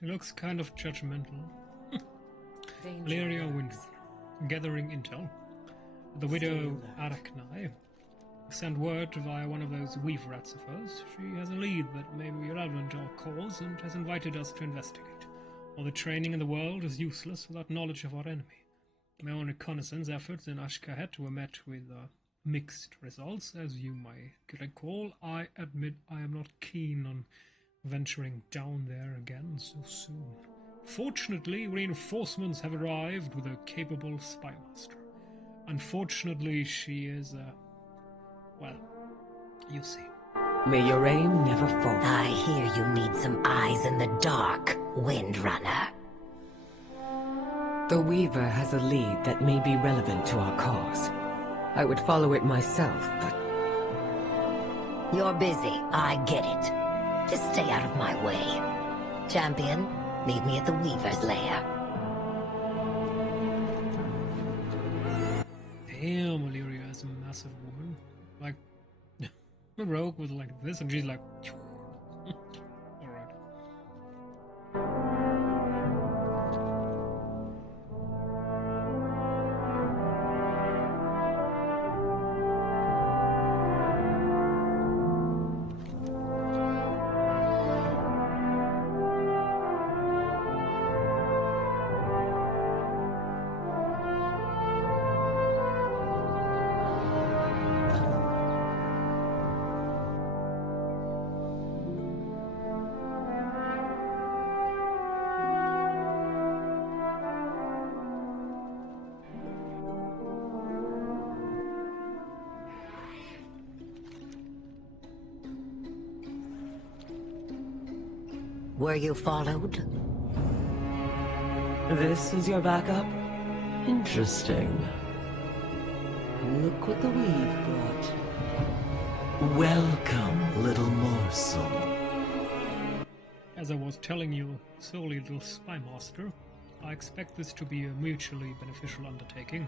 She looks kind of judgmental. Danger Valeria lurks. Windrunner, gathering intel. The Stay widow alert. Arachne sent word via one of those weave rats of hers. She has a lead that may be relevant to our cause and has invited us to investigate. All the training in the world is useless without knowledge of our enemy. My own reconnaissance efforts in Ashkahet were met with mixed results. As you might recall, I admit I am not keen on venturing down there again so soon. Fortunately, reinforcements have arrived with a capable spymaster. Unfortunately, she is, well, you see. May your aim never fall. I hear you need some eyes in the dark, Windrunner. The Weaver has a lead that may be relevant to our cause. I would follow it myself, but You're busy, I get it. Just stay out of my way. Champion, meet me at the Weaver's lair. Damn, Illyria is a massive woman. Like, a rogue with like this, and she's like, alright. Were you followed? this is your backup? Interesting. Look what the Weave brought. Welcome, little morsel. As I was telling you, solely little spy master, I expect this to be a mutually beneficial undertaking.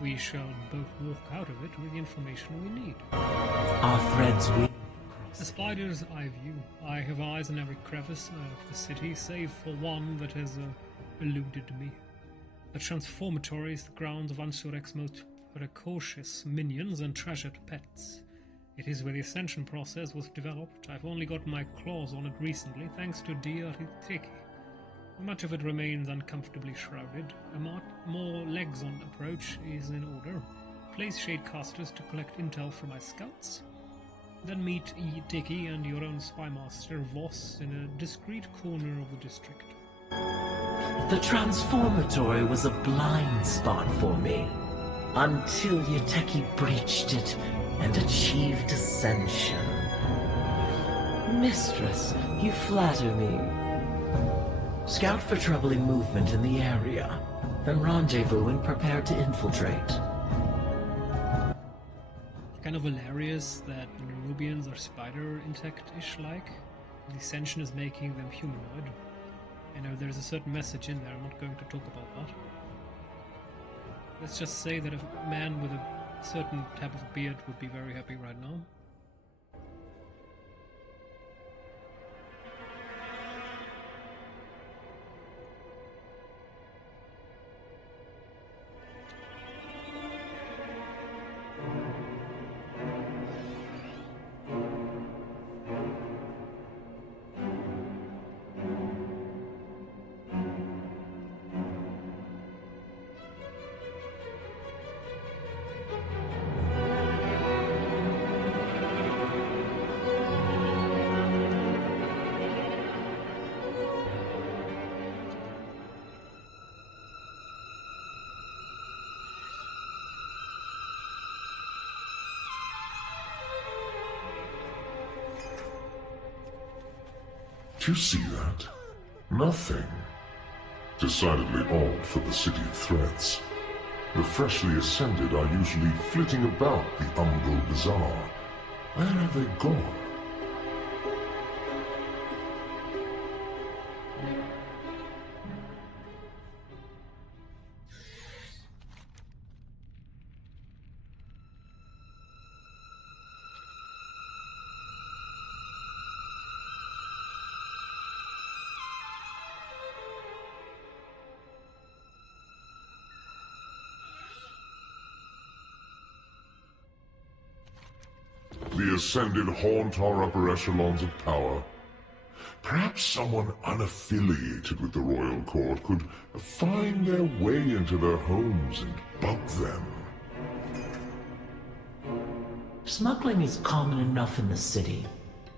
We shall both walk out of it with the information we need. Our threads weave A across. spider's eye view. I have eyes in every crevice of the city, save for one that has eluded me. The transformatory is the grounds of Ansurek's most precocious minions and treasured pets. It is where the ascension process was developed. I've only got my claws on it recently, thanks to dear Hiteki. Much of it remains uncomfortably shrouded. A more legs-on approach is in order. Place shadecasters to collect intel from my scouts. Then meet Hiteki and your own spymaster Voss in a discreet corner of the district. The transformatory was a blind spot for me, until Yuteki breached it and achieved ascension. Mistress, you flatter me. Scout for troubling movement in the area, then rendezvous and prepare to infiltrate. Kind of hilarious that the Nerubians are spider insect-ish like. The ascension is making them humanoid. I know there's a certain message in there, I'm not going to talk about that. Let's just say that a man with a certain type of beard would be very happy right now. Do you see that? Nothing. Decidedly odd for the City of Threats. The freshly ascended are usually flitting about the Umbral Bazaar. Where have they gone? Ascended haunt our upper echelons of power. Perhaps someone unaffiliated with the royal court could find their way into their homes and bug them. Smuggling is common enough in the city,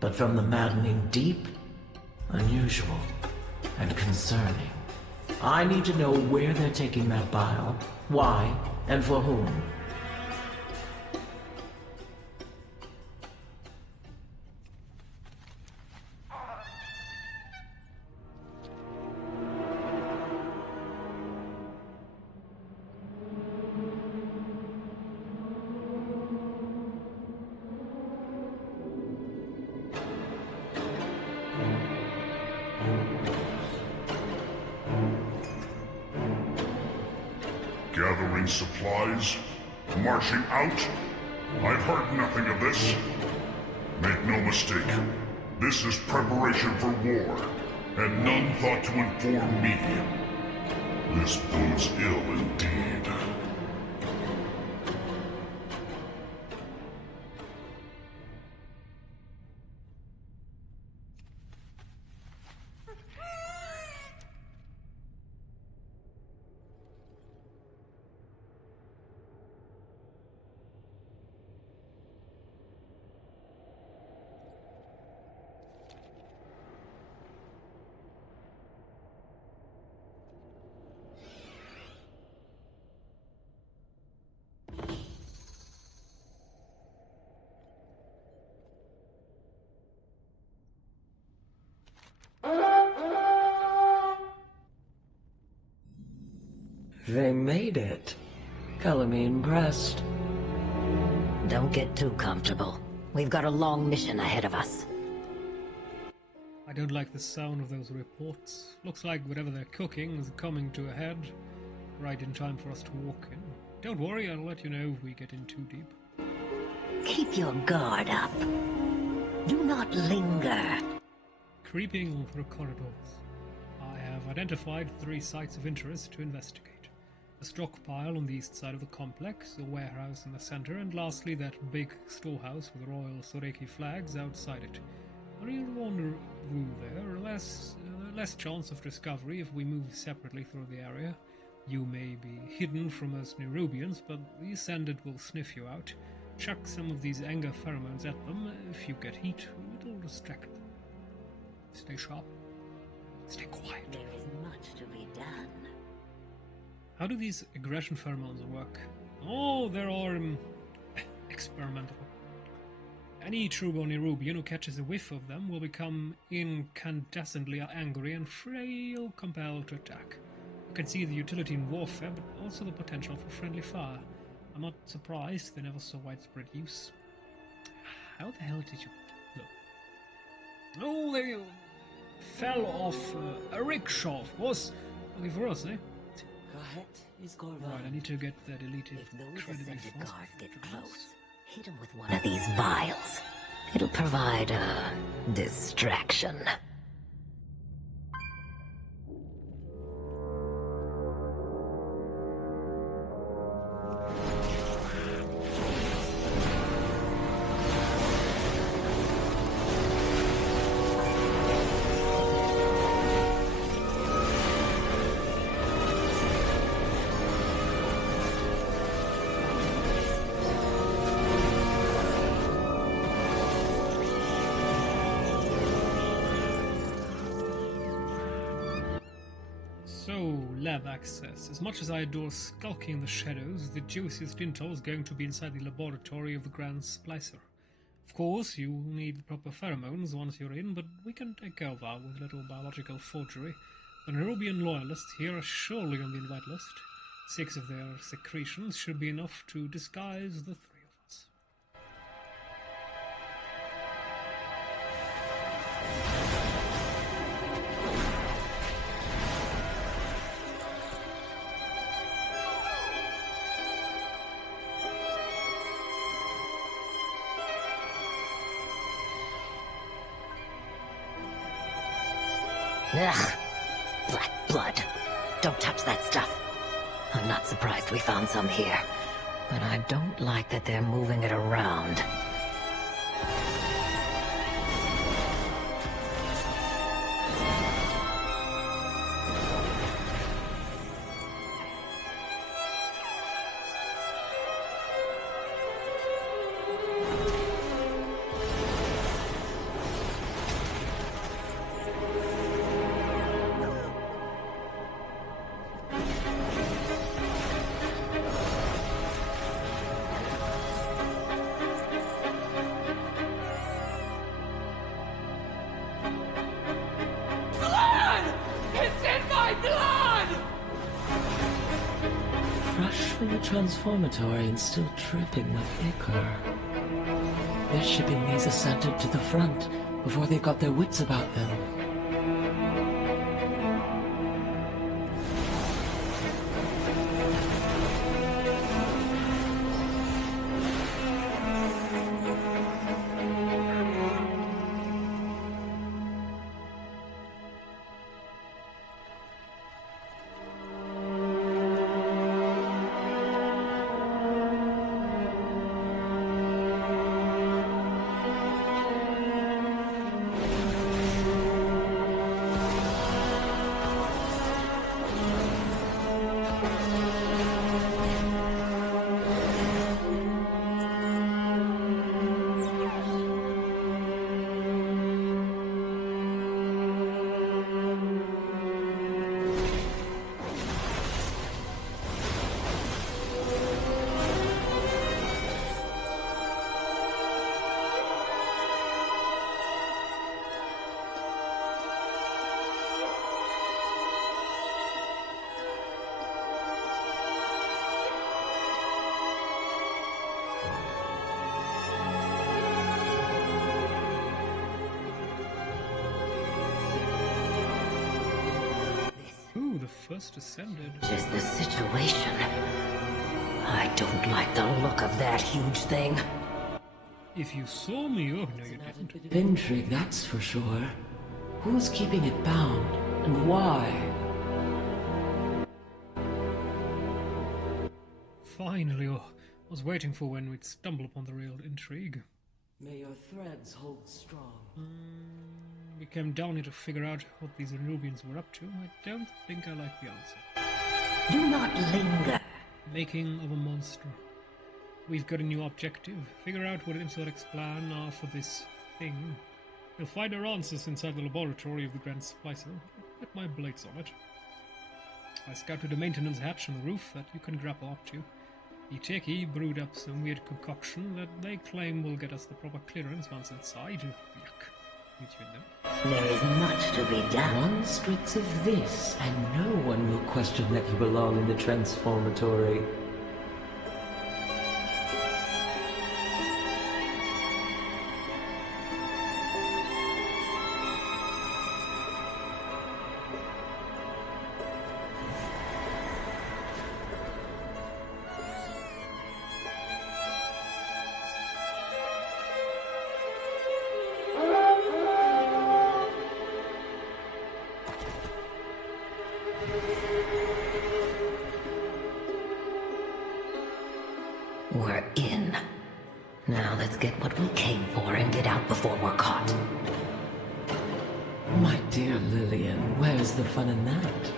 but from the maddening deep, unusual and concerning. I need to know where they're taking that bile, why, and for whom. Gathering supplies? Marching out? I've heard nothing of this. Make no mistake, this is preparation for war, and none thought to inform me. This bodes ill indeed. They made it. Color me impressed. Don't get too comfortable. We've got a long mission ahead of us. I don't like the sound of those reports. Looks like whatever they're cooking is coming to a head, right in time for us to walk in. Don't worry, I'll let you know if we get in too deep. Keep your guard up. Do not linger. Creeping through corridors. I have identified 3 sites of interest to investigate. A stockpile on the east side of the complex, a warehouse in the center, and lastly that big storehouse with royal Soreki flags outside it. A real rendezvous there, less chance of discovery if we move separately through the area. You may be hidden from us Nerubians, but the Ascended will sniff you out. Chuck some of these anger pheromones at them. If you get heat, it'll distract them. Stay sharp. Stay quiet. There is much to be done. How do these aggression pheromones work? Oh, there are experimental. Any true-born Nerubian who catches a whiff of them will become incandescently angry and frail, compelled to attack. You can see the utility in warfare, but also the potential for friendly fire. I'm not surprised they never saw widespread use. How the hell did you... No. Oh, they fell off a rickshaw, of course. Lucky for us, eh? Right, I need to get that deleted. If those Ascended guards get close, hit them with one of these vials. It'll provide a distraction. So, lab access. As much as I adore skulking in the shadows, the juiciest intel is going to be inside the laboratory of the Grand Splicer. Of course, you need the proper pheromones once you're in, but we can take care of that with a little biological forgery. The Nerubian loyalists here are surely on the invite list. 6 of their secretions should be enough to disguise the 3 of us. Ugh. Black blood. Don't touch that stuff. I'm not surprised we found some here, but I don't like that they're moving it around. Fresh from the transformatory and still dripping with ichor. They're shipping these ascended to the front before they've got their wits about them. Ooh, the first ascended. Just the situation. I don't like the look of that huge thing. If you saw me, oh no you didn't. Bit of intrigue, that's for sure. Who's keeping it bound, and why? Finally, oh, I was waiting for when we'd stumble upon the real intrigue. May your threads hold strong. We came down here to figure out what these Anubians were up to. I don't think I like the answer. Do not linger. Making of a monster. We've got a new objective. Figure out what Insurrect's plan are for this thing. We'll find our answers inside the laboratory of the Grand Splicer. With my blades on it. I scouted a maintenance hatch on the roof that you can grapple up to. The techie brewed up some weird concoction that they claim will get us the proper clearance once inside. Yuck. Meet you in them. There is much to be done. One spritz of this, and no one will question that you belong in the transformatory. We're in. Now let's get what we came for and get out before we're caught. My dear Lillian, where's the fun in that?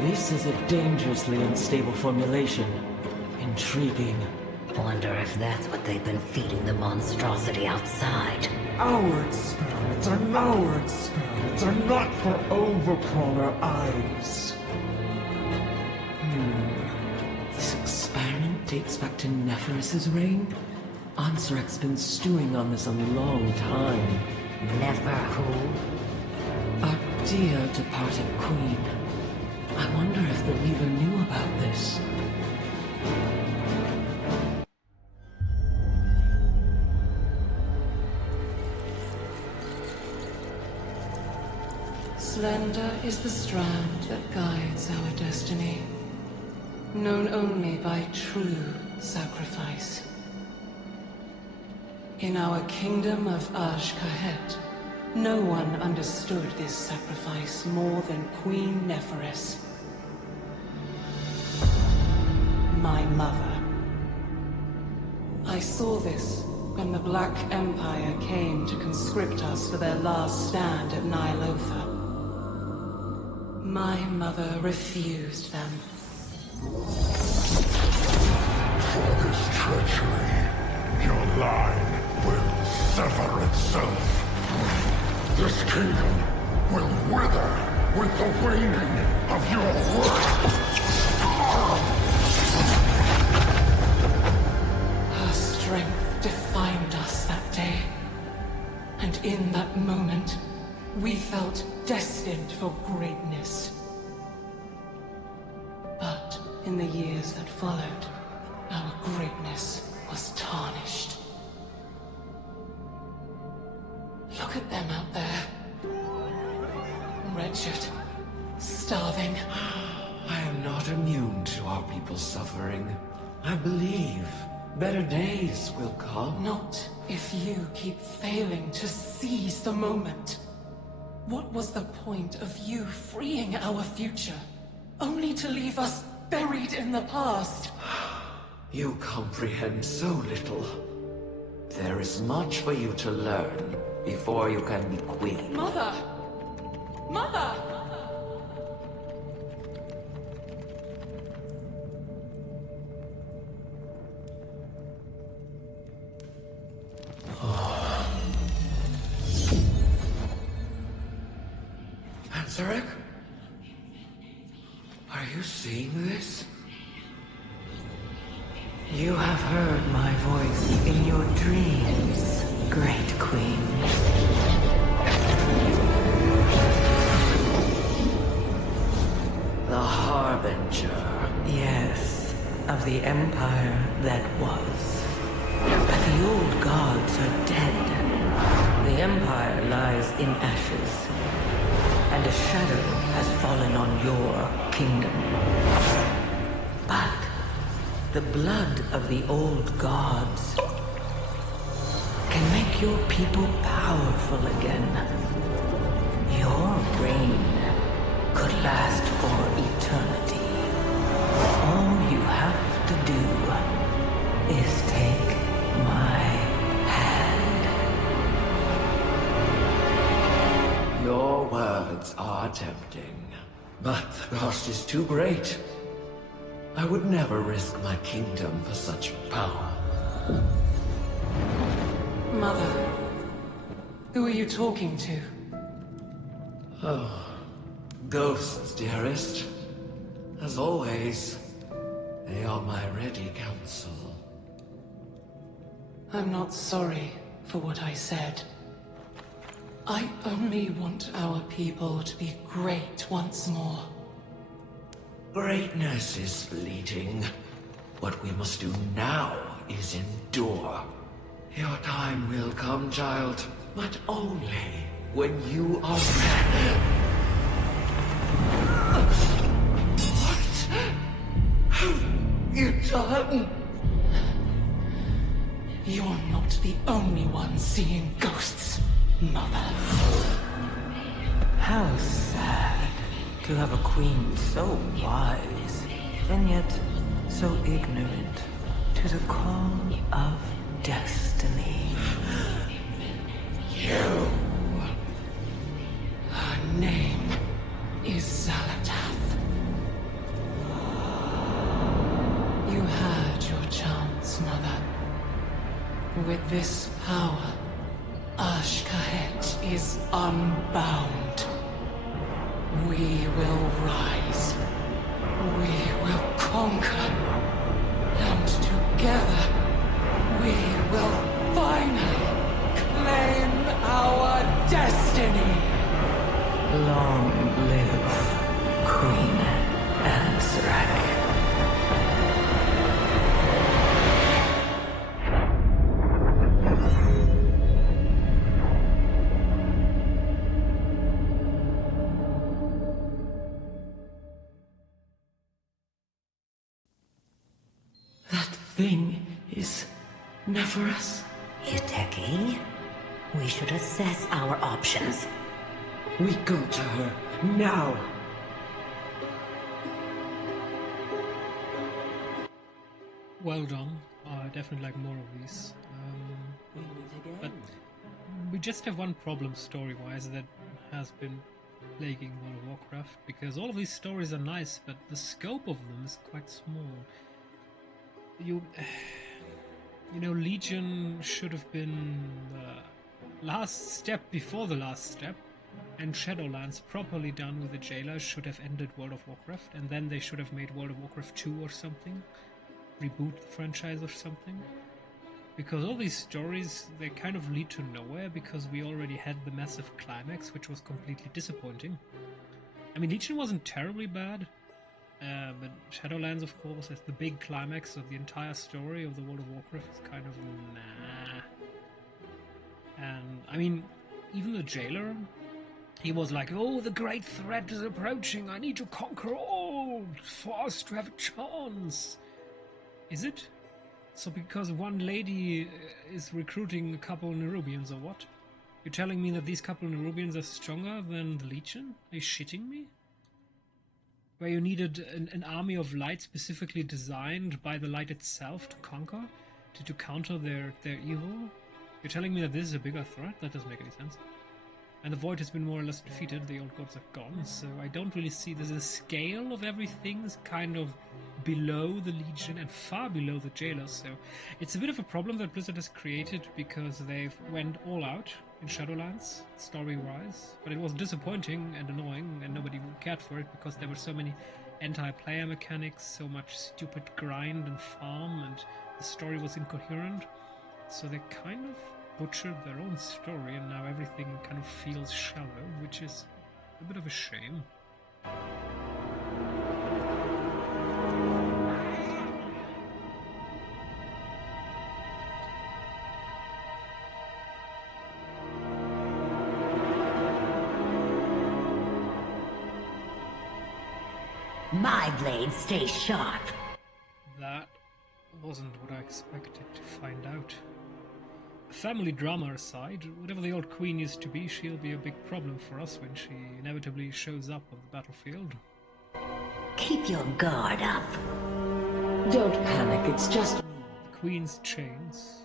This is a dangerously unstable formulation. Intriguing. Wonder if that's what they've been feeding the monstrosity outside. Our experiments are not for overcrawler eyes. This experiment dates back to Neferis's reign? Ansarek's been stewing on this a long time. Never who? Our dear departed queen. I wonder if the Weaver knew about this. Slender is the strand that guides our destiny, known only by true Sacrifice. In our kingdom of Kahet, no one understood this sacrifice more than Queen Neferis. My mother. I saw this when the Black Empire came to conscript us for their last stand at Nyalotha. My mother refused them. For this treachery, your line will sever itself. This kingdom will wither with the waning of your worth. Her strength defined us that day. And in that moment, we felt destined for greatness. But in the years that followed, our greatness was tarnished. Look at them out there. Wretched. Starving. I am not immune to our people's suffering. I believe better days will come. Not if you keep failing to seize the moment. What was the point of you freeing our future, only to leave us buried in the past? You comprehend so little. There is much for you to learn before you can be queen. Mother! Mother! Zarek? Are you seeing this? You have heard my voice in your dreams, Great Queen. The Harbinger. Yes, of the empire that was. But the old gods are dead. The empire lies in ashes. And a shadow has fallen on your kingdom. But the blood of the old gods can make your people powerful again. Your reign could last for eternity. All you have to do is take my hand. Your words are tempting, but the cost is too great. I would never risk my kingdom for such power. Mother, who are you talking to? Oh, ghosts, dearest. As always, they are my ready counsel. I'm not sorry for what I said. I only want our people to be great once more. Greatness is fleeting. What we must do now is endure. Your time will come, child, but only when you are ready. What have you done? You're not the only one seeing ghosts, Mother. How sad to have a queen so wise, and yet so ignorant to the call of destiny. You. Her name is Zalatath. You had your chance, Mother. With this power, Kahet is unbound. We will rise. We will conquer. And together, we will finally claim our destiny. Long live Queen Azrak. That thing Nephorus? Yuteki, we should assess our options. We go to her, now! Well done. I definitely like more of these. We meet again. But we just have one problem story-wise that has been plaguing World of Warcraft, because all of these stories are nice, but the scope of them is quite small. You know, Legion should have been the last step before the last step, and Shadowlands, properly done with the Jailer, should have ended World of Warcraft, and then they should have made World of Warcraft 2 or something, reboot the franchise or something. Because all these stories, they kind of lead to nowhere, because we already had the massive climax, which was completely disappointing. I mean, Legion wasn't terribly bad, but Shadowlands, of course, as the big climax of the entire story of the World of Warcraft, is kind of nah. And, I mean, even the Jailer, he was like, oh, the great threat is approaching, I need to conquer all for us to have a chance. Is it? So because one lady is recruiting a couple Nerubians or what? You're telling me that these couple Nerubians are stronger than the Legion? Are you shitting me? Where you needed an army of light specifically designed by the light itself to conquer? To counter their evil? You're telling me that this is a bigger threat? That doesn't make any sense. And the Void has been more or less defeated, the old gods are gone, so I don't really see... There's a scale of everything is kind of below the Legion and far below the Jailer, so it's a bit of a problem that Blizzard has created because they've went all out in Shadowlands, story-wise, but it was disappointing and annoying and nobody cared for it because there were so many anti-player mechanics, so much stupid grind and farm, and the story was incoherent, so they kind of butchered their own story and now everything kind of feels shallow, which is a bit of a shame. My blades stay sharp. That wasn't what I expected to find out. Family drama aside, whatever the old queen used to be, she'll be a big problem for us when she inevitably shows up on the battlefield. Keep your guard up. Don't panic, it's just... The queen's chains.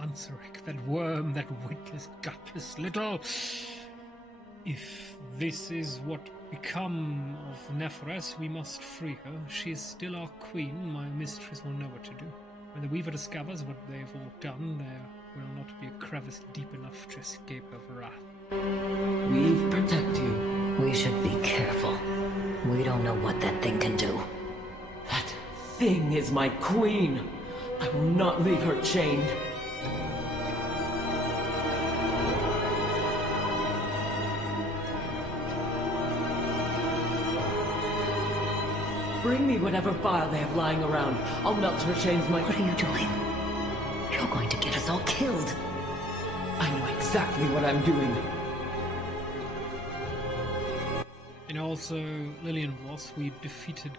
Ansarek, that worm, that witless, gutless little... If this is what become of Nephorus, we must free her. She is still our queen, my mistress will know what to do. When the Weaver discovers what they've all done, there will not be a crevice deep enough to escape her wrath. We protect you. We should be careful. We don't know what that thing can do. That thing is my queen. I will not leave her chained. Bring me whatever file they have lying around. I'll melt her chains What are you doing? You're going to get us all killed. I know exactly what I'm doing. And also, Lillian Voss, we defeated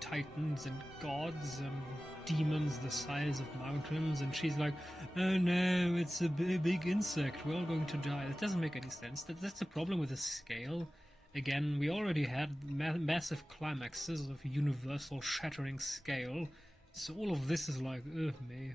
titans and gods and demons the size of mountains, and she's like, oh no, it's a big insect, we're all going to die. That doesn't make any sense. That's the problem with the scale. Again, we already had massive climaxes of universal shattering scale, so all of this is like, ugh, me.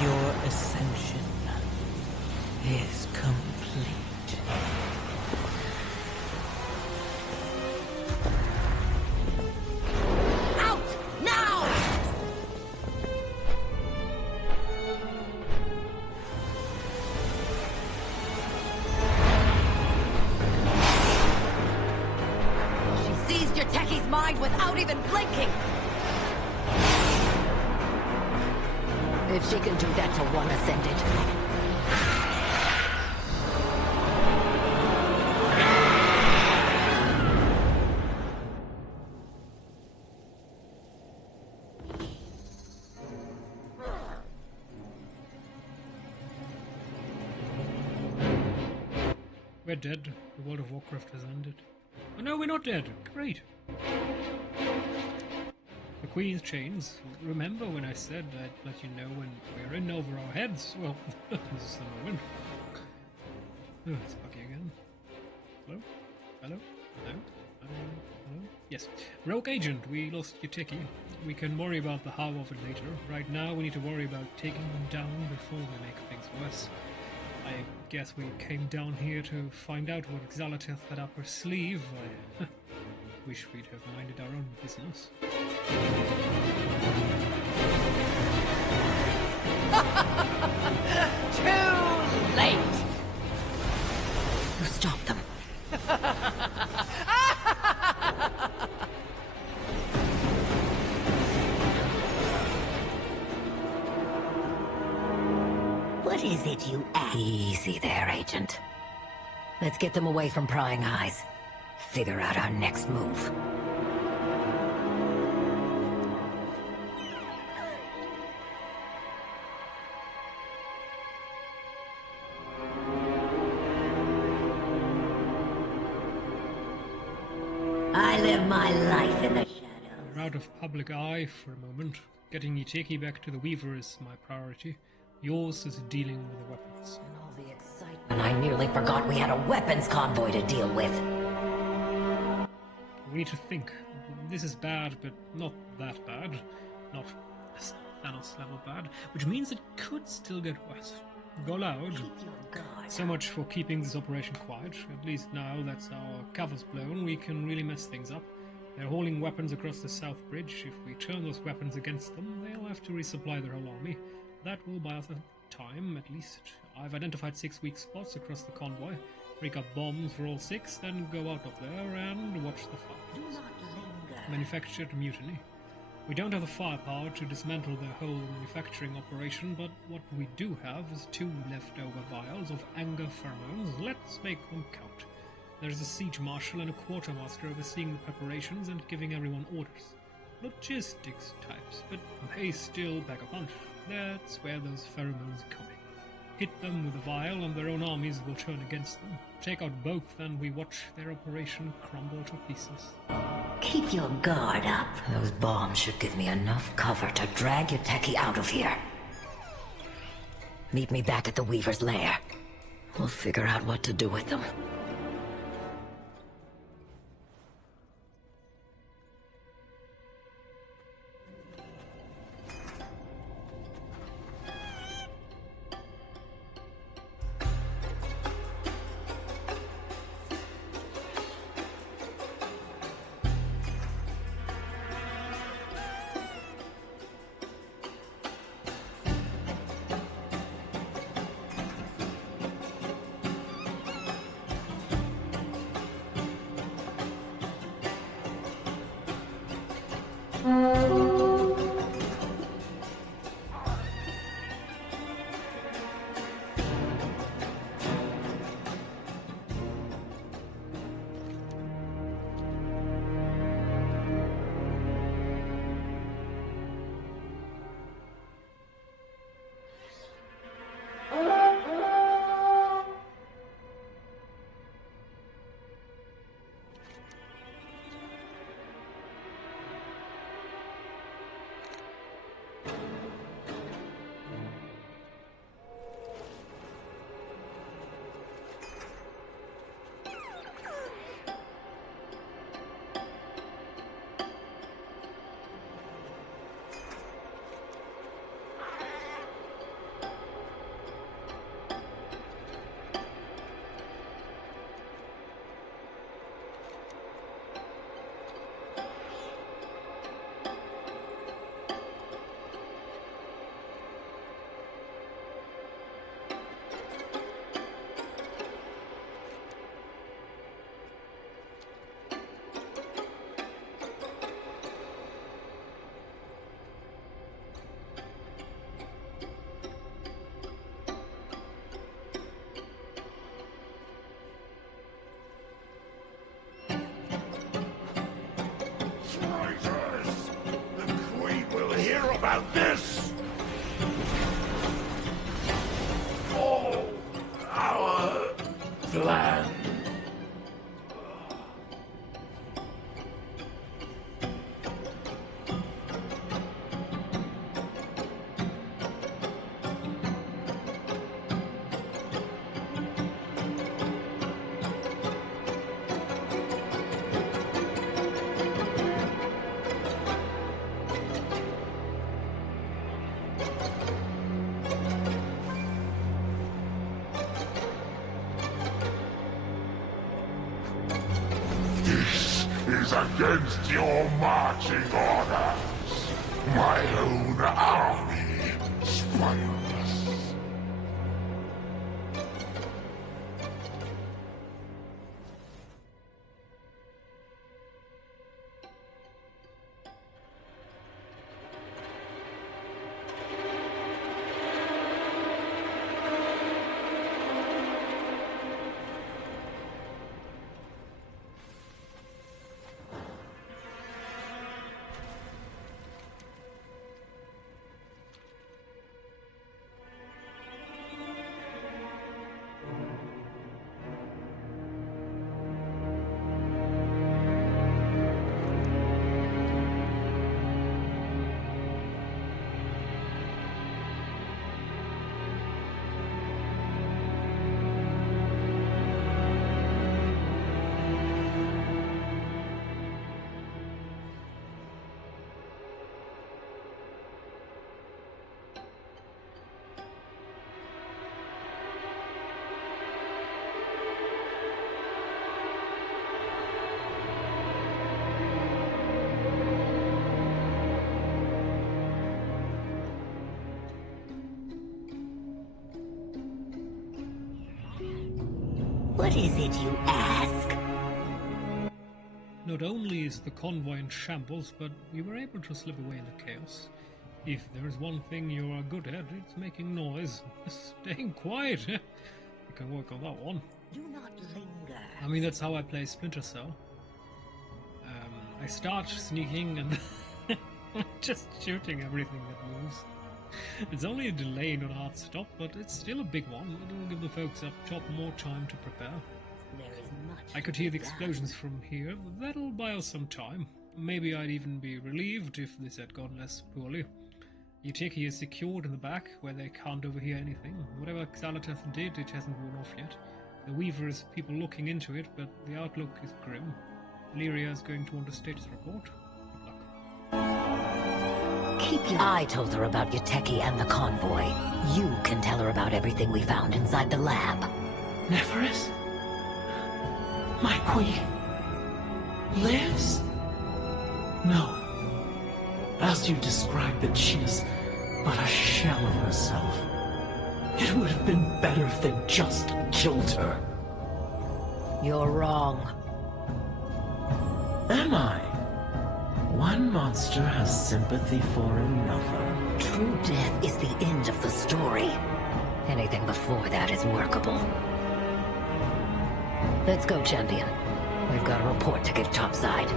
Your ascension is complete. Out! Now! blind without even blinking! If she can do that to one Ascended... We're dead. The World of Warcraft has ended. Oh no, we're not dead. Great. The Queen's chains. Remember when I said I'd let you know when we're in over our heads? Well, this is the moment. Oh, it's Bucky again. Hello? Hello? Hello? Hello? Yes. Rogue Agent, we lost Yutiki. We can worry about the how of it later. Right now, we need to worry about taking them down before they make things worse. I guess we came down here to find out what Xal'atath had up her sleeve. I wish we'd have minded our own business. Too late! You stopped them. What is it you ask? Easy there, Agent. Let's get them away from prying eyes. Figure out our next move. I live my life in the shadows. We're out of public eye for a moment. Getting Yutiki back to the Weaver is my priority. Yours is dealing with the weapons. In all the excitement, I nearly forgot we had a weapons convoy to deal with. We need to think. This is bad, but not that bad. Not Thanos level bad, which means it could still get worse. Go loud. Keep your guard. So much for keeping this operation quiet. At least now that's our cover's blown, we can really mess things up. They're hauling weapons across the South Bridge. If we turn those weapons against them, they'll have to resupply their whole army. That will buy us time, at least. I've identified 6 weak spots across the convoy. Break up bombs for all 6, then go out of there and watch the fire. Do not linger. Manufactured mutiny. We don't have the firepower to dismantle their whole manufacturing operation, but what we do have is 2 leftover vials of anger pheromones. Let's make them count. There's a siege marshal and a quartermaster overseeing the preparations and giving everyone orders. Logistics types, but they still pack a punch. That's where those pheromones come in. Hit them with a vial and their own armies will turn against them. Take out both and we watch their operation crumble to pieces. Keep your guard up. Those bombs should give me enough cover to drag Yuteki out of here. Meet me back at the Weaver's lair. We'll figure out what to do with them. have this! For our plan. This is against your marching orders. My own army spoiled us. What is it you ask? Not only is the convoy in shambles, but we were able to slip away in the chaos. If there is one thing you are good at, it's making noise. Staying quiet. You can work on that one. Do not linger. I mean, that's how I play Splinter Cell. I start sneaking and just shooting everything that moves. It's only a delay, not a hard stop, but it's still a big one. It'll give the folks up top more time to prepare. There is much I could to hear the be done. explosions from here, but that'll buy us some time. Maybe I'd even be relieved if this had gone less poorly. Uteki is secured in the back, where they can't overhear anything. Whatever Xalatath did, it hasn't worn off yet. The Weaver has people looking into it, but the outlook is grim. Lyria is going to want a status report. Good luck. Keep your... I told her about Uteki and the convoy. You can tell her about everything we found inside the lab. Nephris? My queen? Lives? No. As you described it, she is but a shell of herself. It would have been better if they just killed her. You're wrong. Am I? One monster has sympathy for another. True death is the end of the story. Anything before that is workable. Let's go, champion. We've got a report to give topside.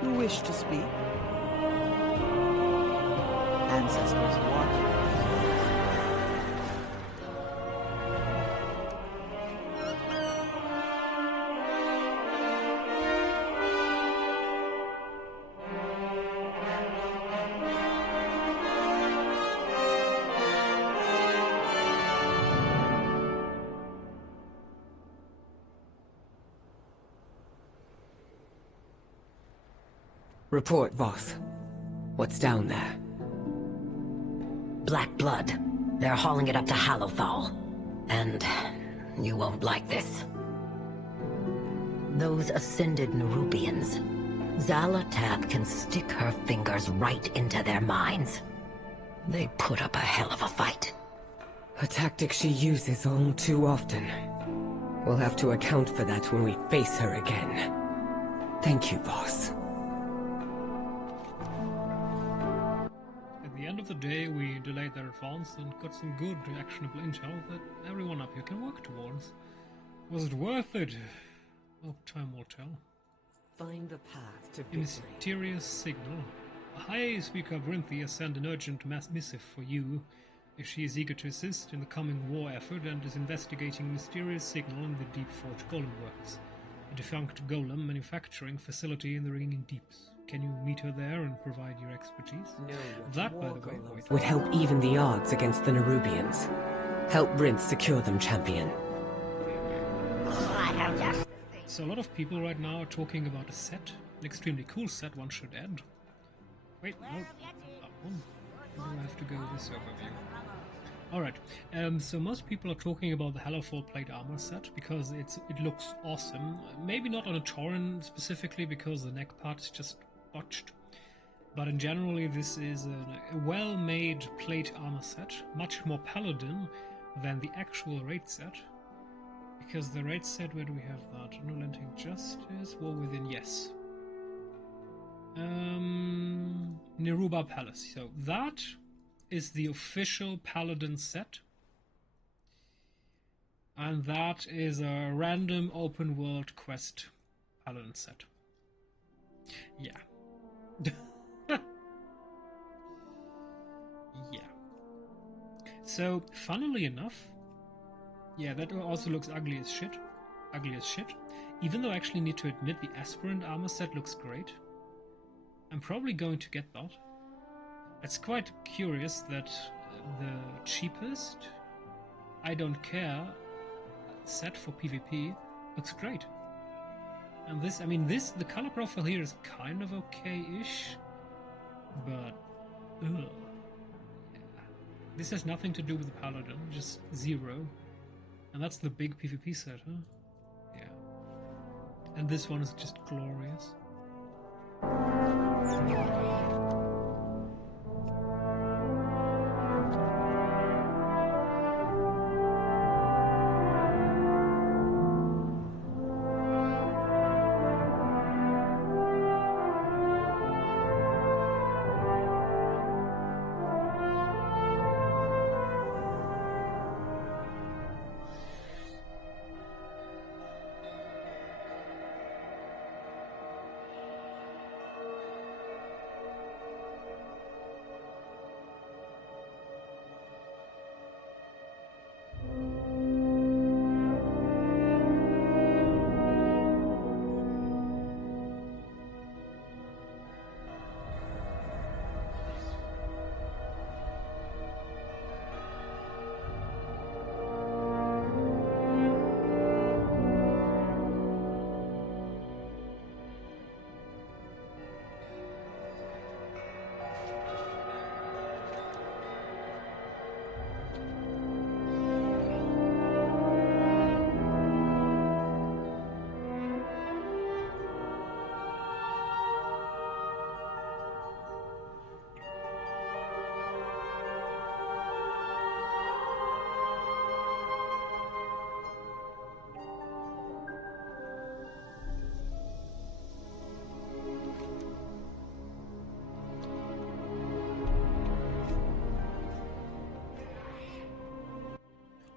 You wish to speak? Ancestors watch. Report, Voth. What's down there? Black blood. They're hauling it up to Hallowfall. And you won't like this. Those ascended Nerubians. Xalatath can stick her fingers right into their minds. They put up a hell of a fight. A tactic she uses all too often. We'll have to account for that when we face her again. Thank you, boss. At the end of the day, we delayed their advance and got some good actionable intel that everyone up here can work towards. Was it worth it? Oh, time will tell. Find the path to A victory. mysterious signal. High Speaker Brinthia sent an urgent missive for you. If she is eager to assist in the coming war effort and is investigating a mysterious signal in the Deep Forge Golem Works, a defunct golem manufacturing facility in the Ringing Deeps. Can you meet her there and provide your expertise? No, That, by the way, wait. would help even the odds against the Nerubians. Help Brinth secure them, champion. So a lot of people right now are talking about a set, an extremely cool set, one should add. Wait, no, that one. Where do I have to go this overview? Alright, so most people are talking about the Hellowfall plate armor set because it looks awesome. Maybe not on a Tauren specifically because the neck part is just botched. But in generally this is a well-made plate armor set, much more paladin than the actual raid set. Because the raid set, where do we have that? Unrelenting Justice, War Within, yes. Neruba Palace. So that is the official Paladin set. And that is a random open world quest Paladin set. Yeah. Yeah. So, funnily enough, yeah, that also looks ugly as shit. Ugly as shit. Even though I actually need to admit the Aspirant armor set looks great. I'm probably going to get that. It's quite curious that the cheapest, I don't care, set for PvP looks great. And this, I mean, the color profile here is kind of okay-ish, but ugh. Yeah. This has nothing to do with the Paladin, just zero. And that's the big PvP set, huh? Yeah. And this one is just glorious.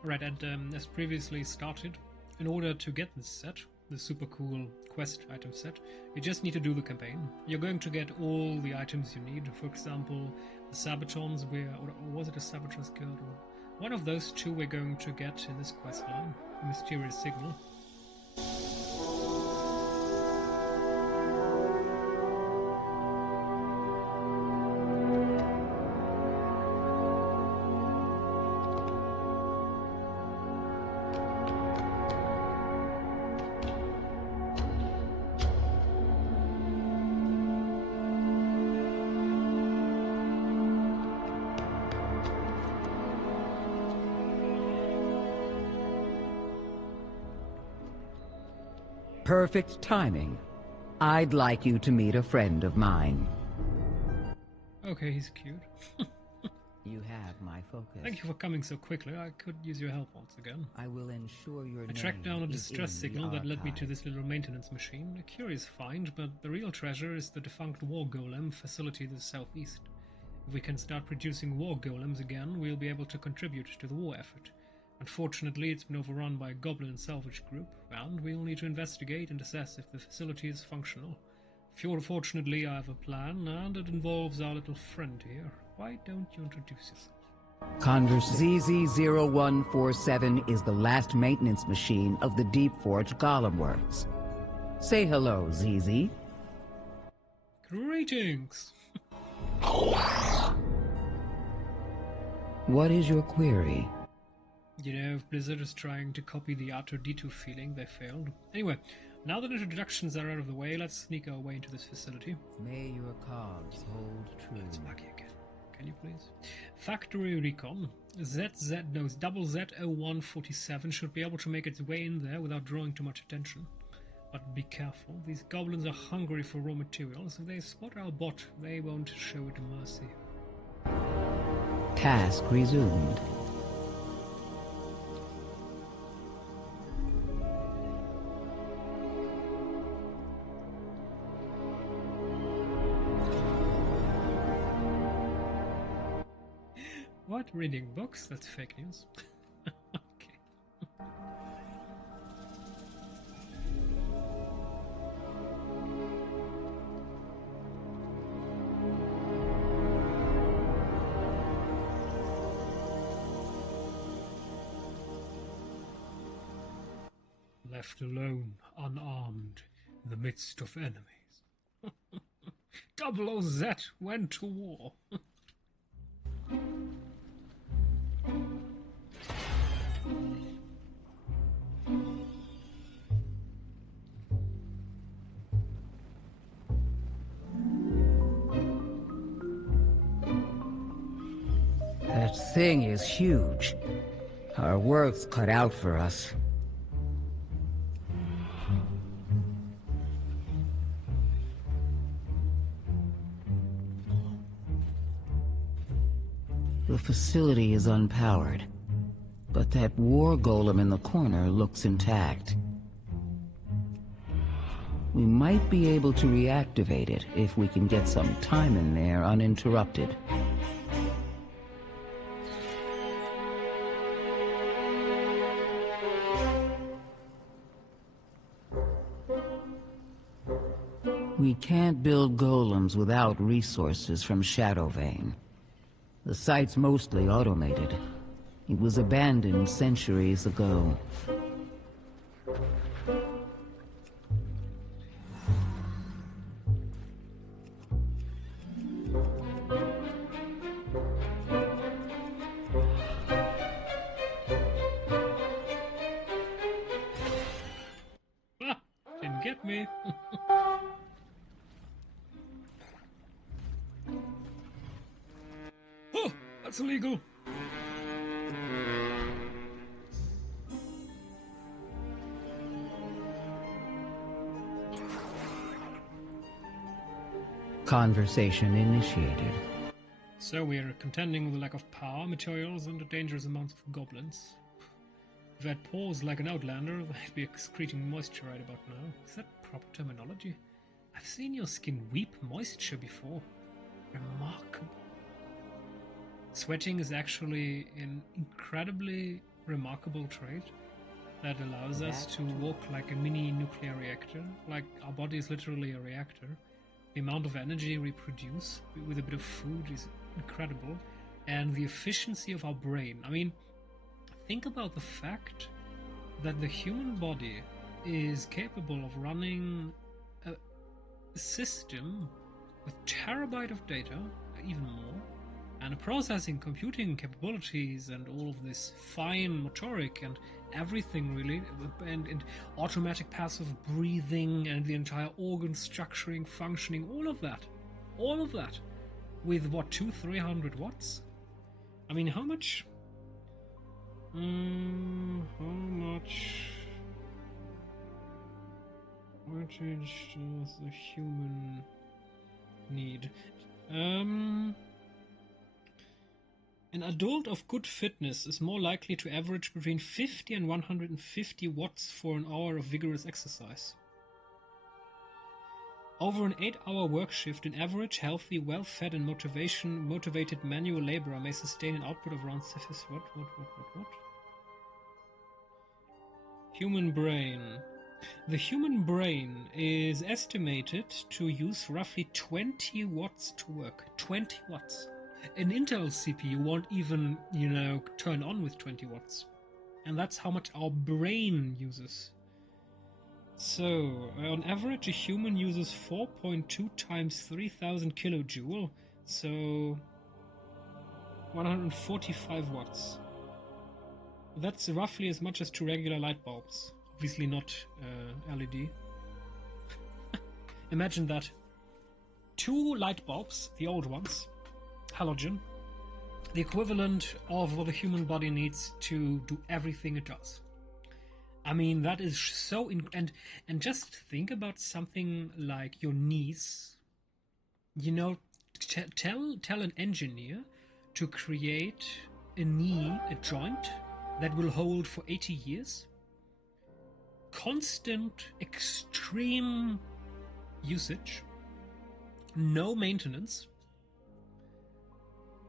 Right, and as previously started, in order to get this set, the super cool quest item set, you just need to do the campaign. You're going to get all the items you need. For example, the Sabatons, or was it a Saboteur's Guild? Or one of those two we're going to get in this quest line, a mysterious signal. Perfect timing. I'd like you to meet a friend of mine. Okay, he's cute. You have my focus. Thank you for coming so quickly. I could use your help once again. I will ensure your I tracked down a name is distress in signal the that led me to archive. this little maintenance machine. A curious find, but the real treasure is the defunct war golem facility to the southeast. If we can start producing war golems again, we'll be able to contribute to the war effort. Unfortunately, it's been overrun by a goblin salvage group, and we'll need to investigate and assess if the facility is functional. Fortunately, I have a plan, and it involves our little friend here. Why don't you introduce yourself? ZZ0147 is the last maintenance machine of the Deep Forge Golem Works. Say hello, ZZ. Greetings! What is your query? You know, if Blizzard is trying to copy the R2-D2 feeling, they failed. Anyway, now that introductions are out of the way, let's sneak our way into this facility. May your cause hold true. It's Maggie again. Can you please? Factory Recon. ZZ0147 should be able to make its way in there without drawing too much attention. But be careful, these goblins are hungry for raw materials. If they spot our bot, they won't show it mercy. Task resumed. What? Reading books? That's fake news. Okay. Left alone, unarmed, in the midst of enemies. 00Z went to war. That thing is huge. Our work's cut out for us. The facility is unpowered, but that war golem in the corner looks intact. We might be able to reactivate it if we can get some time in there uninterrupted. We can't build golems without resources from Shadowvane. The site's mostly automated. It was abandoned centuries ago. Ah, didn't get me. Oh, that's illegal. Conversation initiated. So we are contending with a lack of power, materials, and a dangerous amount of goblins. If I had pores like an outlander, they'd be excreting moisture right about now. Is that proper terminology? I've seen your skin weep moisture before. Remarkable. Sweating is actually an incredibly remarkable trait that allows us to walk like a mini nuclear reactor. Like, our body is literally a reactor. The amount of energy we produce with a bit of food is incredible. And the efficiency of our brain. I mean, think about the fact that the human body is capable of running a system with terabyte of data, even more, and processing computing capabilities and all of this fine motoric and everything really, and automatic passive breathing and the entire organ structuring, functioning, all of that with what, 200-300 watts? I mean, how much wattage does a human need? An adult of good fitness is more likely to average between 50 and 150 watts for an hour of vigorous exercise. Over an 8-hour work shift, an average, healthy, well-fed and motivated manual laborer may sustain an output of around... What? Human brain. The human brain is estimated to use roughly 20 watts to work. 20 watts. An Intel CPU won't even, turn on with 20 watts. And that's how much our brain uses. So, on average, a human uses 4.2 times 3000 kilojoule, so 145 watts. That's roughly as much as 2 regular light bulbs. Obviously not LED. Imagine that. 2 light bulbs, the old ones, halogen, the equivalent of what a human body needs to do everything it does. I mean, that is so... And just think about something like your knees. Tell an engineer to create a knee, a joint, that will hold for 80 years. Constant, extreme usage. No maintenance.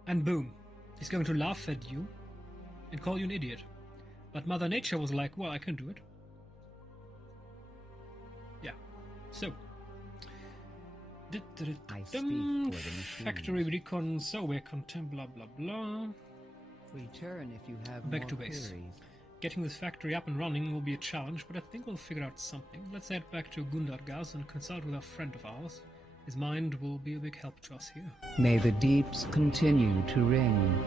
And boom, he's going to laugh at you and call you an idiot. But Mother Nature was like, well, I can do it. Yeah. So. Factory recon, so we're content, blah, blah, blah. Return if you have Back more to base. queries. Getting this factory up and running will be a challenge, but I think we'll figure out something. Let's head back to Gundargaz and consult with a friend of ours. His mind will be a big help to us here. May the deeps continue to ring.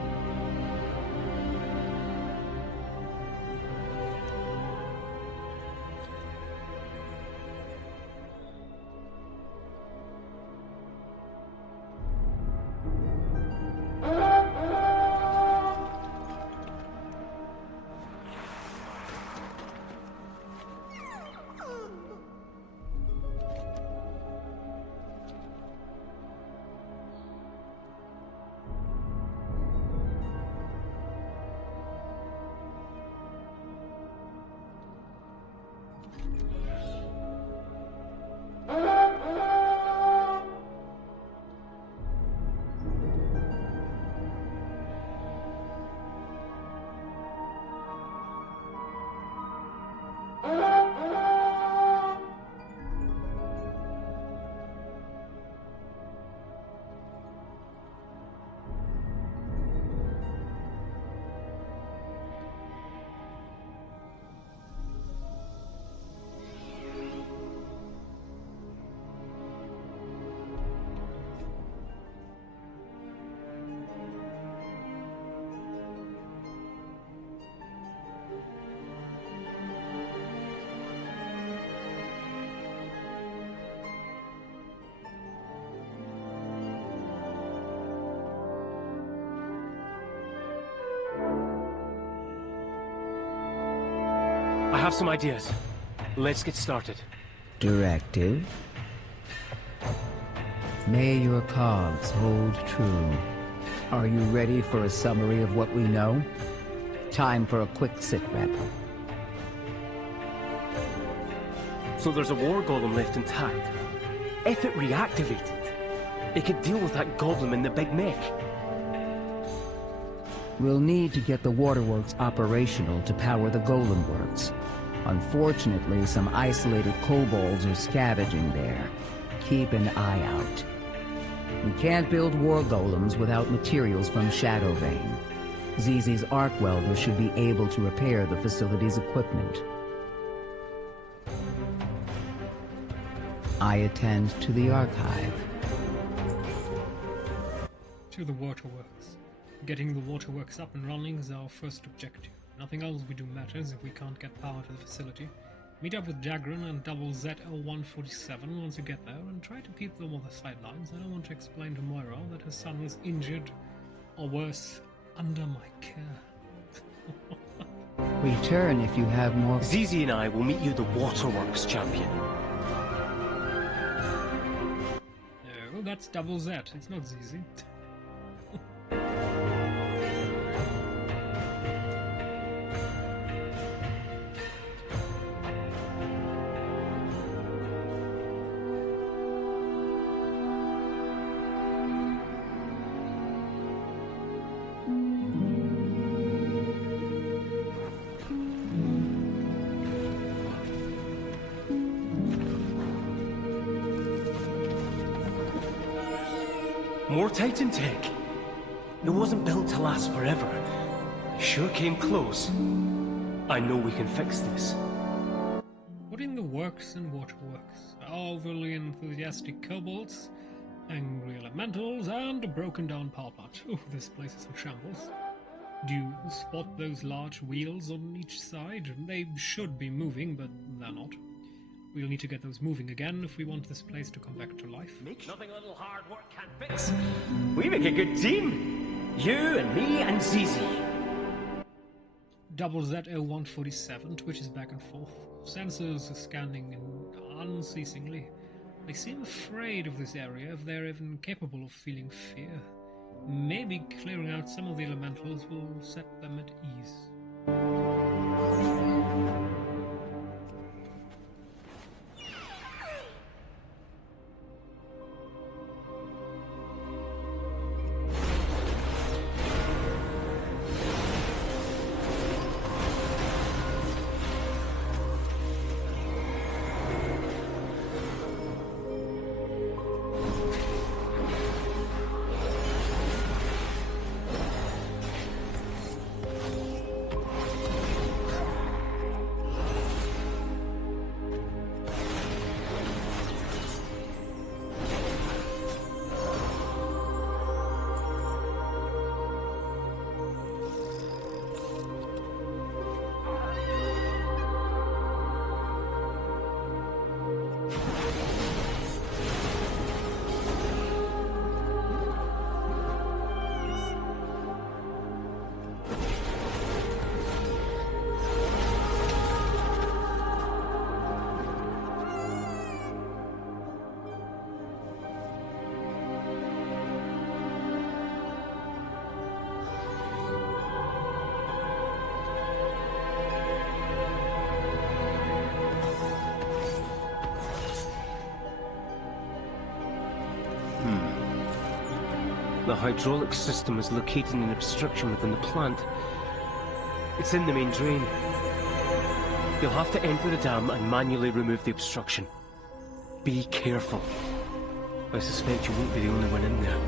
I have some ideas. Let's get started. Directive. May your cogs hold true. Are you ready for a summary of what we know? Time for a quick sit-rep. So there's a war golem left intact. If it reactivated, it could deal with that goblin in the big mech. We'll need to get the waterworks operational to power the golem works. Unfortunately, some isolated kobolds are scavenging there. Keep an eye out. We can't build war golems without materials from Shadowvane. Zizi's arc welder should be able to repair the facility's equipment. I attend to the archive. To the waterworks. Getting the waterworks up and running is our first objective. Nothing else we do matters if we can't get power to the facility. Meet up with Jagran and double ZL-147 once you get there, and try to keep them on the sidelines. I don't want to explain to Moira that her son was injured, or worse, under my care. Return if you have more... Zizi and I will meet you at the waterworks, champion. No, that's double Z, it's not Zizi. More Titan tech. It wasn't built to last forever. It sure came close. I know we can fix this. What in the works and waterworks? Overly enthusiastic kobolds, angry elementals, and a broken down power plant. Oh, this place is in shambles. Do you spot those large wheels on each side? They should be moving, but they're not. We'll need to get those moving again if we want this place to come back to life. Nothing a little hard work can't fix. We make a good team. You and me and Zizi. Double Z0147 twitches back and forth. Sensors are scanning unceasingly. They seem afraid of this area if they're even capable of feeling fear. Maybe clearing out some of the elementals will set them at ease. The hydraulic system is locating an obstruction within the plant. It's in the main drain. You'll have to enter the dam and manually remove the obstruction. Be careful. I suspect you won't be the only one in there.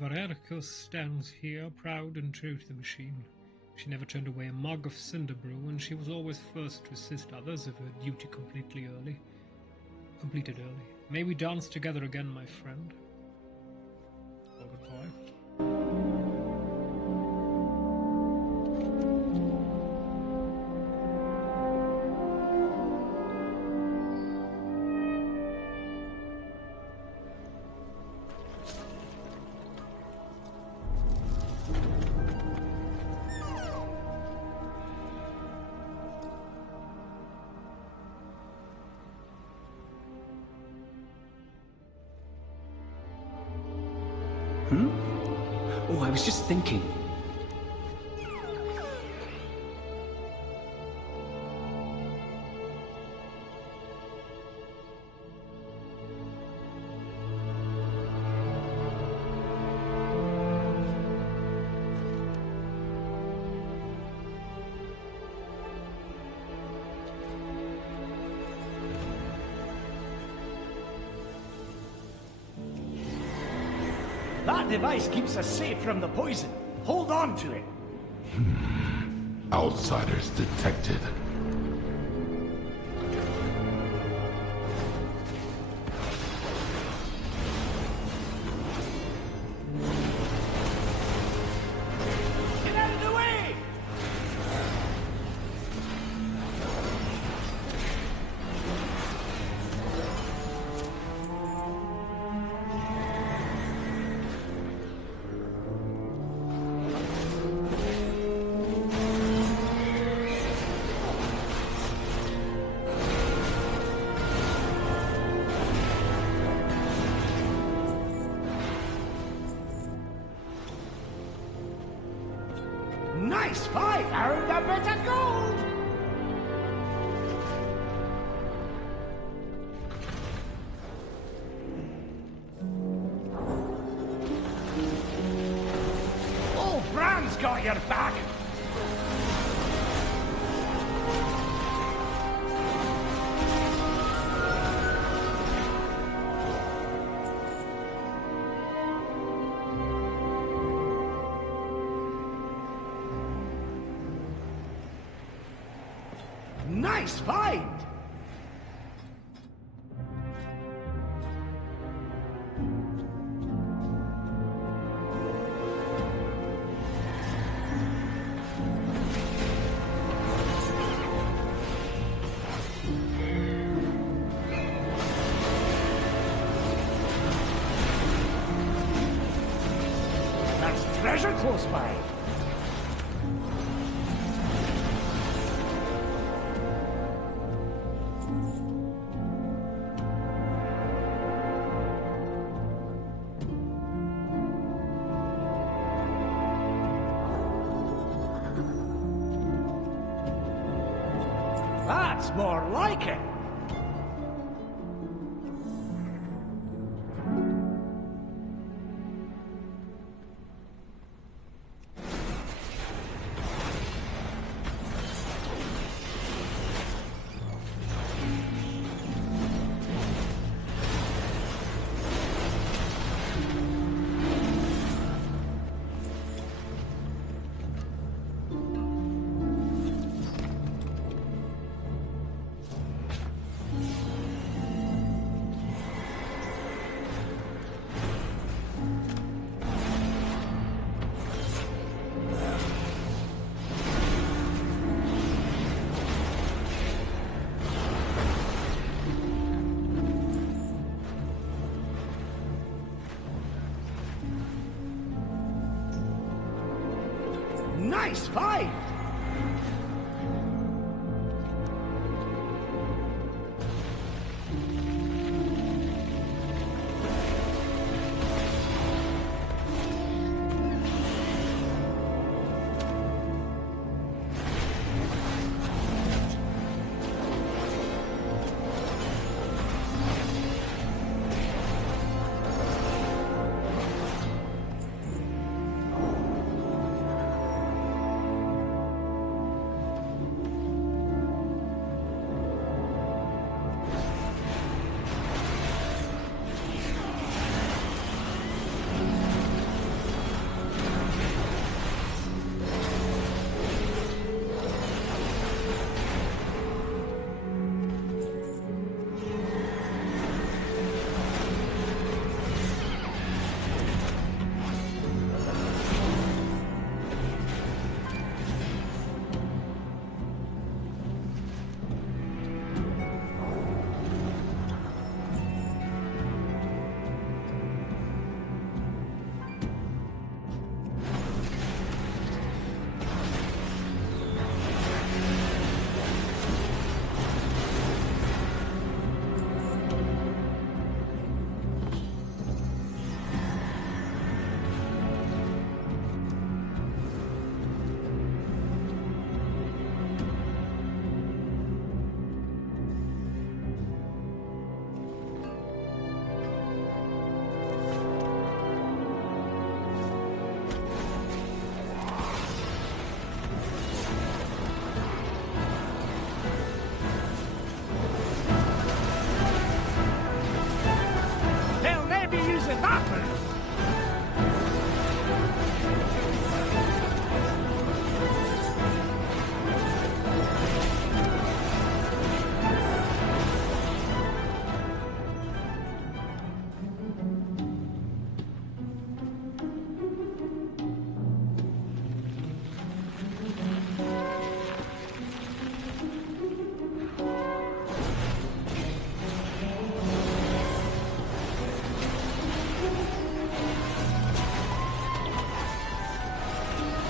Varerka stands here, proud and true to the machine. She never turned away a mug of cinder brew, and she was always first to assist others if her duty completed early. May we dance together again, my friend. Or goodbye. Oh, I was just thinking. That device keeps us safe from the poison. Hold on to it. Outsiders detected. Nice fight! Found a bit of gold! Oh, Bran's got your back! Nice find! There's treasure close by. That's more like it! Nice fight!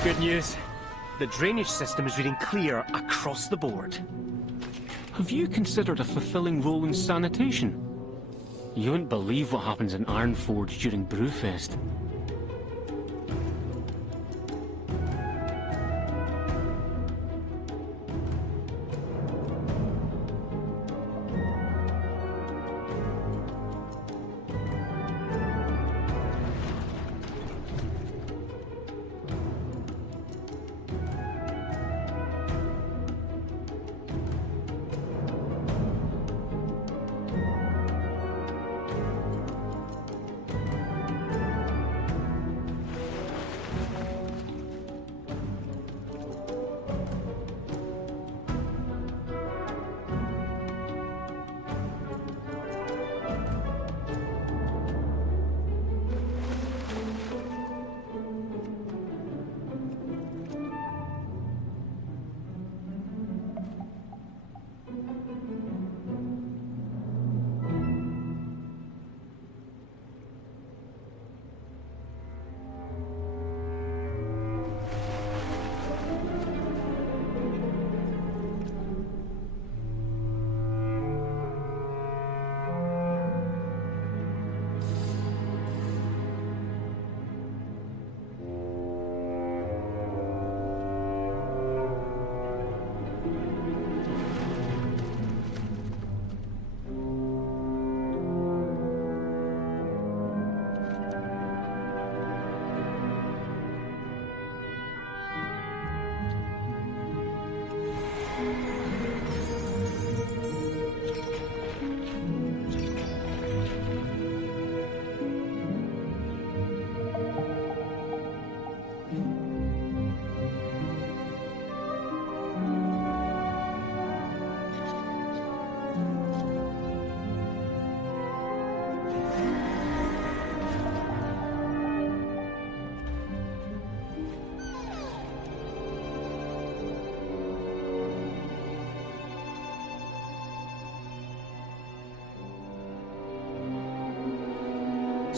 Good news. The drainage system is reading clear across the board. Have you considered a fulfilling role in sanitation? You wouldn't believe what happens in Ironforge during Brewfest.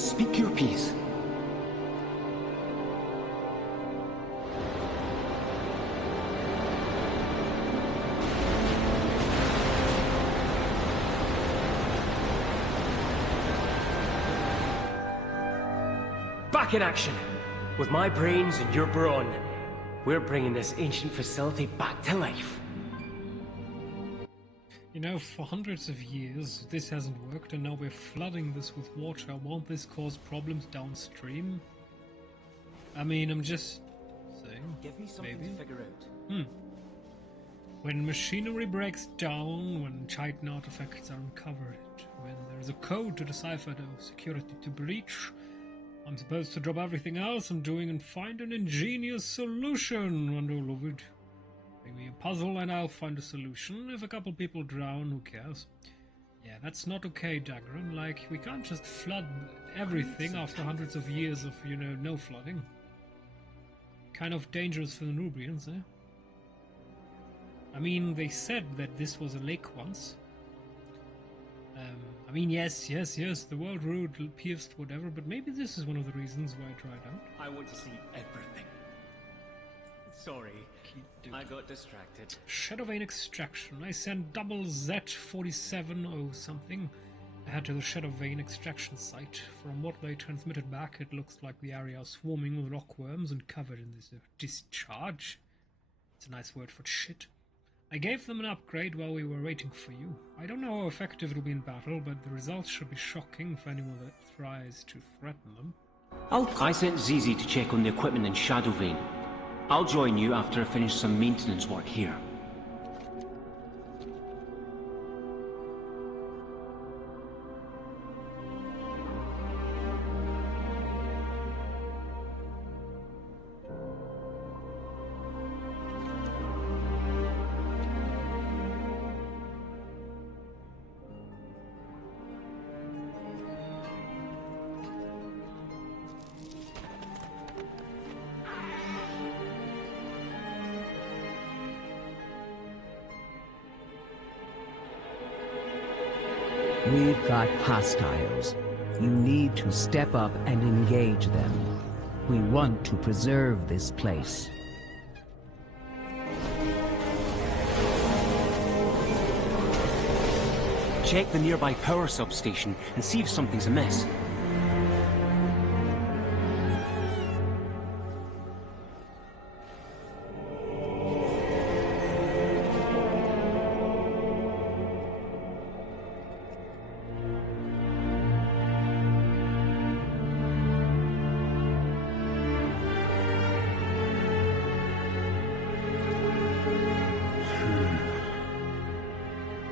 Speak your piece. Back in action! With my brains and your brawn, we're bringing this ancient facility back to life. You know, for hundreds of years, this hasn't worked, and now we're flooding this with water. Won't this cause problems downstream? I mean, I'm just saying. Give me something maybe. to figure out. When machinery breaks down, when Titan artifacts are uncovered, when there's a code to decipher the security to breach, I'm supposed to drop everything else I'm doing and find an ingenious solution, and all of it. Bring me a puzzle and I'll find a solution. If a couple people drown, who cares? Yeah, that's not okay, Dagran. Like, we can't just flood everything after hundreds of years of, you know, no flooding. Kind of dangerous for the Nubians, eh? I mean, they said that this was a lake once. I mean, yes, the world road pierced whatever, but maybe this is one of the reasons why it dried out. I want to see everything. Sorry, I got distracted. Shadow Vein Extraction. I sent double Z47 something ahead to the Shadow Vein Extraction site. From what they transmitted back, it looks like the area is swarming with rockworms and covered in this discharge. It's a nice word for shit. I gave them an upgrade while we were waiting for you. I don't know how effective it'll be in battle, but the results should be shocking for anyone that tries to threaten them. I sent Zizi to check on the equipment in Shadow Vein. I'll join you after I finish some maintenance work here. We've got hostiles. You need to step up and engage them. We want to preserve this place. Check the nearby power substation and see if something's amiss.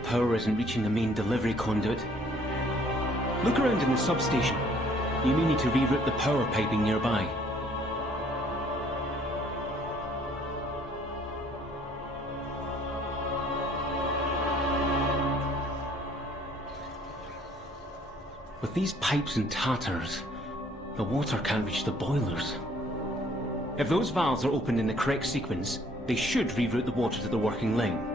Power isn't reaching the main delivery conduit. Look around in the substation. You may need to reroute the power piping nearby. With these pipes in tatters, the water can't reach the boilers. If those valves are opened in the correct sequence, they should reroute the water to the working line.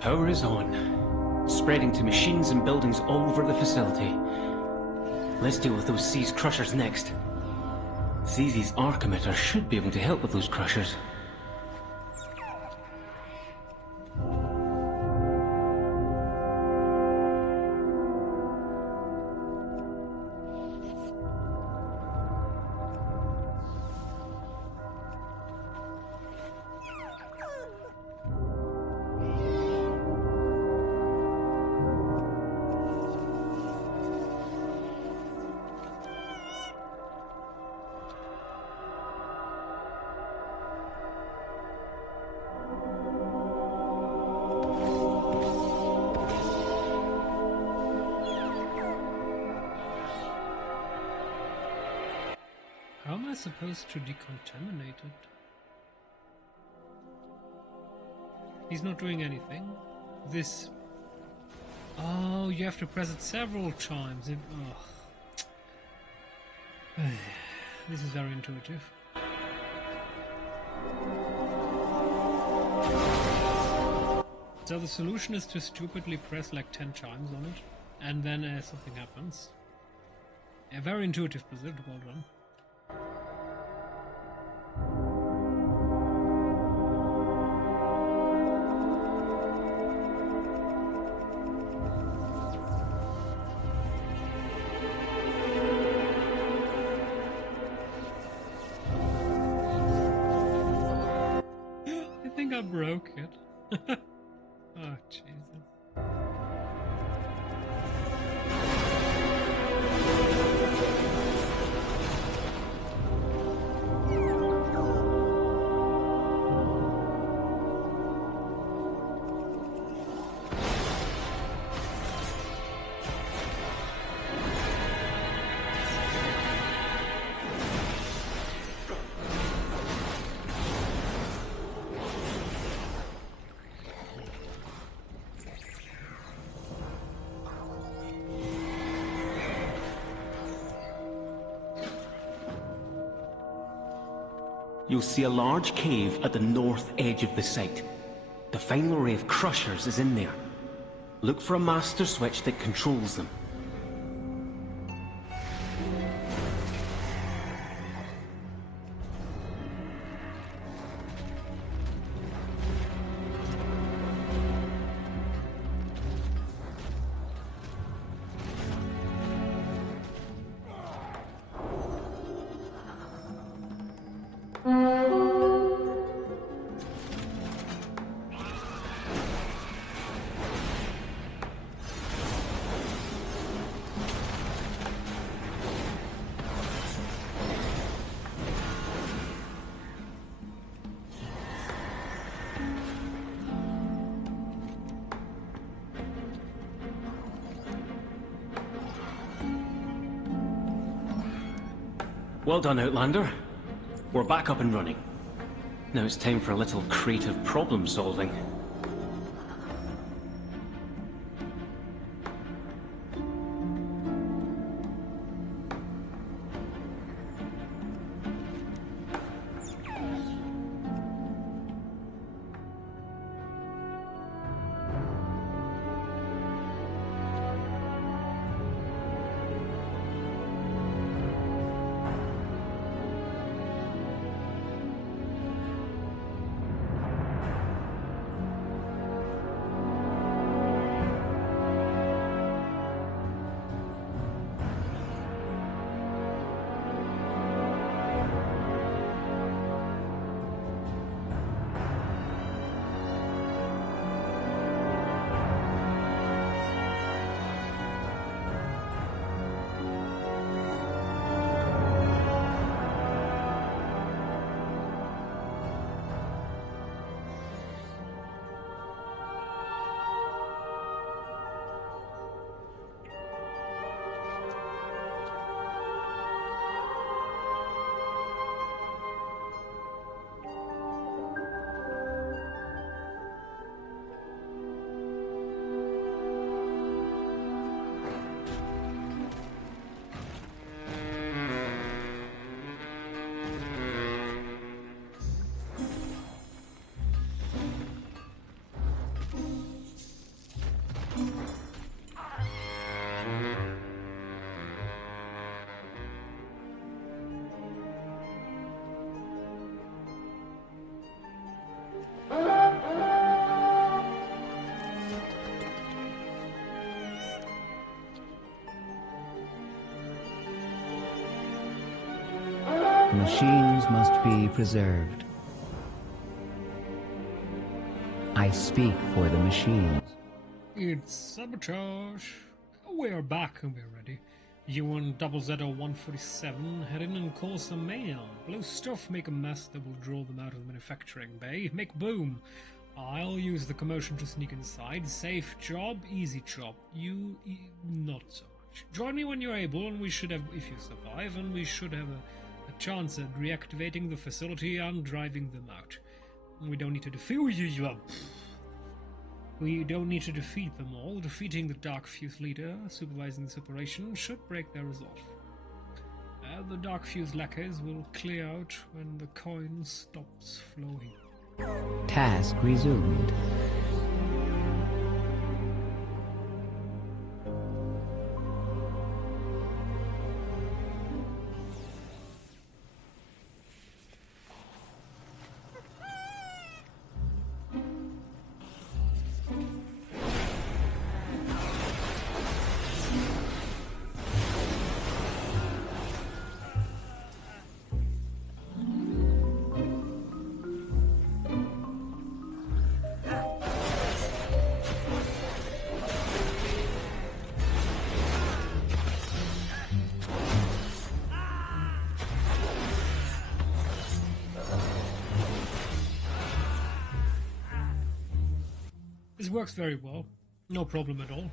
Power is on, spreading to machines and buildings all over the facility. Let's deal with those seized crushers next. Zizi's arc emitter should be able to help with those crushers. supposed to decontaminate it? He's not doing anything. This... Oh, you have to press it several times. This is very intuitive. So the solution is to stupidly press like 10 times on it, and then something happens. A very intuitive Blizzard, well done. I think I broke it. Oh, Jesus. You'll see a large cave at the north edge of the site. The final array of crushers is in there. Look for a master switch that controls them. Well done, Outlander. We're back up and running. Now it's time for a little creative problem solving. Machines must be preserved. I speak for the machines. It's sabotage. We are back and we're ready. You and 00147 head in and cause some mayhem. Blow stuff, make a mess that will draw them out of the manufacturing bay. Make boom. I'll use the commotion to sneak inside. Safe job, easy job. You, not so much. Join me when you're able, and we should have, if you survive, and we should have a chance at reactivating the facility and driving them out. We don't need to defeat them all. Defeating the Dark Fuse leader supervising this operation should break their resolve. The Dark Fuse lackeys will clear out when the coin stops flowing. Task resumed. This works very well. No problem at all.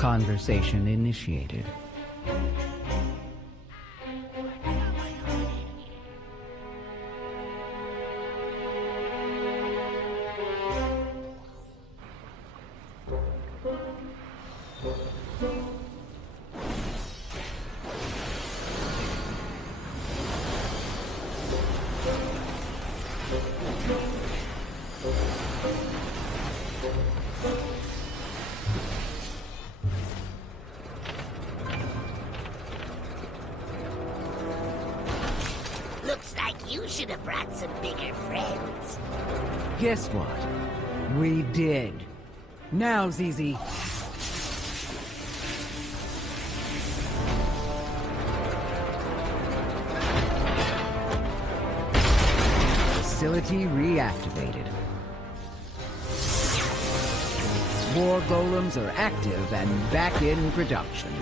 Conversation initiated. should have brought some bigger friends. Guess what? We did. Now, ZZ. Facility reactivated. War golems are active and back in production.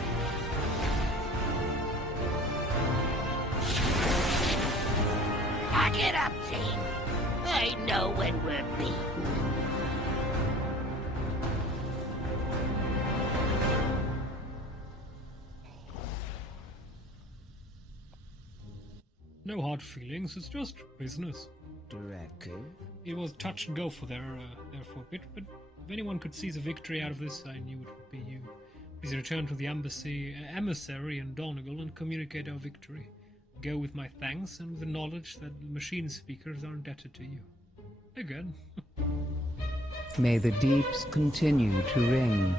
Pack it up, team. I know when we're beaten. No hard feelings, it's just business. Directive? It was touch and go for there for a bit, but if anyone could seize a victory out of this, I knew it would be you. Please return to the emissary in Donegal and communicate our victory. Go with my thanks and with the knowledge that the machine speakers are indebted to you. Again. May the deeps continue to ring.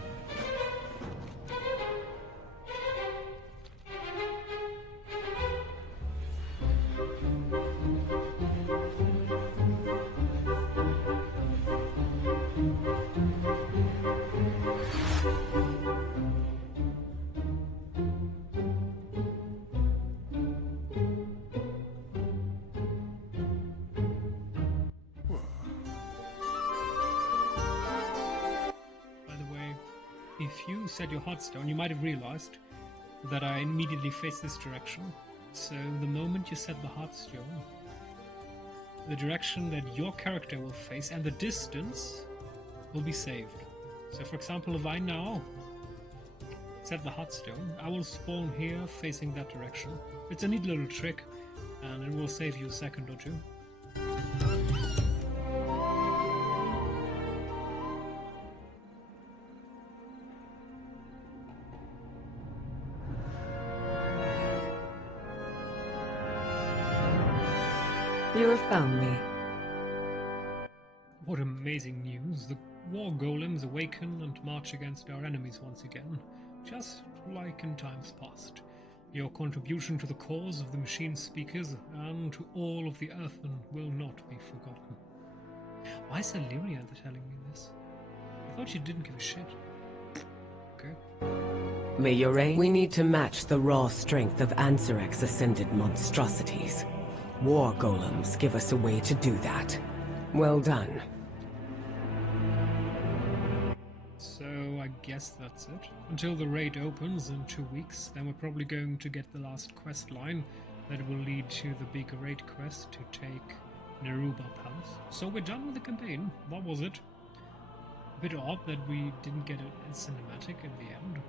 If you set your heartstone, you might have realized that I immediately face this direction. So the moment you set the heartstone, the direction that your character will face and the distance will be saved. So for example, if I now set the heartstone, I will spawn here facing that direction. It's a neat little trick, and it will save you a second or two. You have found me. What amazing news. The war golems awaken and march against our enemies once again, just like in times past. Your contribution to the cause of the machine speakers and to all of the Earthen will not be forgotten. Why is Illyria telling me this? I thought she didn't give a shit. Okay. May your reign. We need to match the raw strength of Ansarek's ascended monstrosities. War golems give us a way to do that. Well done. So I guess that's it. Until the raid opens in 2 weeks, then we're probably going to get the last quest line that will lead to the big raid quest to take Neruba Palace. So we're done with the campaign. What was it? A bit odd that we didn't get a cinematic in the end.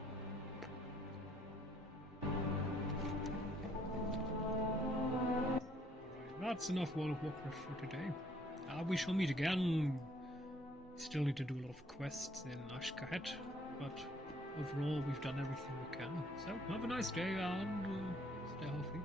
That's enough World of Warcraft for today. We shall meet again. Still need to do a lot of quests in Ashkahet, but overall we've done everything we can. So have a nice day and stay healthy.